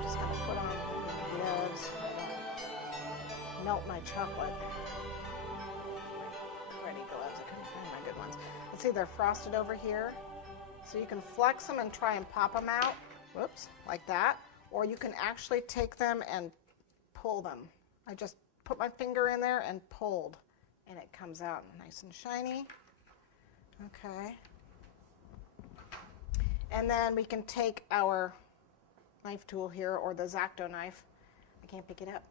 I'm just going to put on gloves so I don't melt my chocolate. Ready gloves, I couldn't find my good ones. Let's see, they're frosted over here. So you can flex them and try and pop them out. Whoops, like that. Or you can actually take them and pull them. I just put my finger in there and pulled, and it comes out nice and shiny. Okay. And then we can take our knife tool here, or the X-Acto knife. I can't pick it up.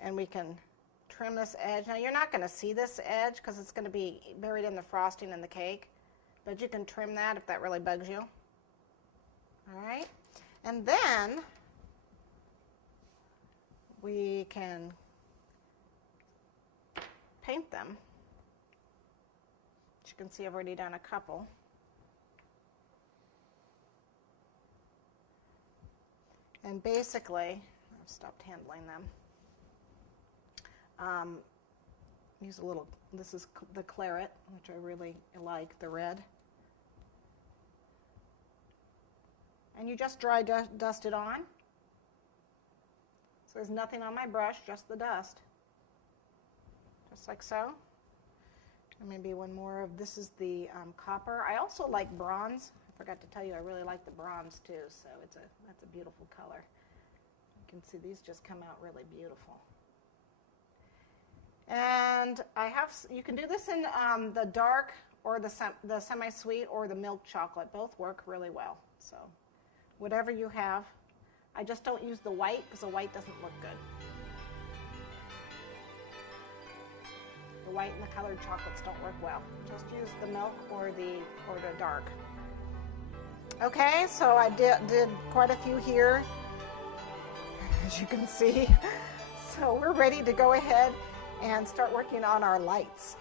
And we can trim this edge. Now you're not going to see this edge because it's going to be buried in the frosting and the cake, but you can trim that if that really bugs you. All right. And then we can paint them. As you can see, I've already done a couple. And basically, I've stopped handling them. Use a little, this is the claret, which I really like, the red. And you just dry dust it on. So there's nothing on my brush, just the dust. Just like so. And maybe one more of, this is the copper. I also like bronze. I forgot to tell you, I really like the bronze too, so that's a beautiful color. You can see these just come out really beautiful. And you can do this in the dark or the semi-sweet or the milk chocolate. Both work really well. So whatever you have. I just don't use the white because the white doesn't look good. The white and the colored chocolates don't work well. Just use the milk or the dark. Okay, so I did quite a few here, as you can see. So we're ready to go ahead and start working on our lights.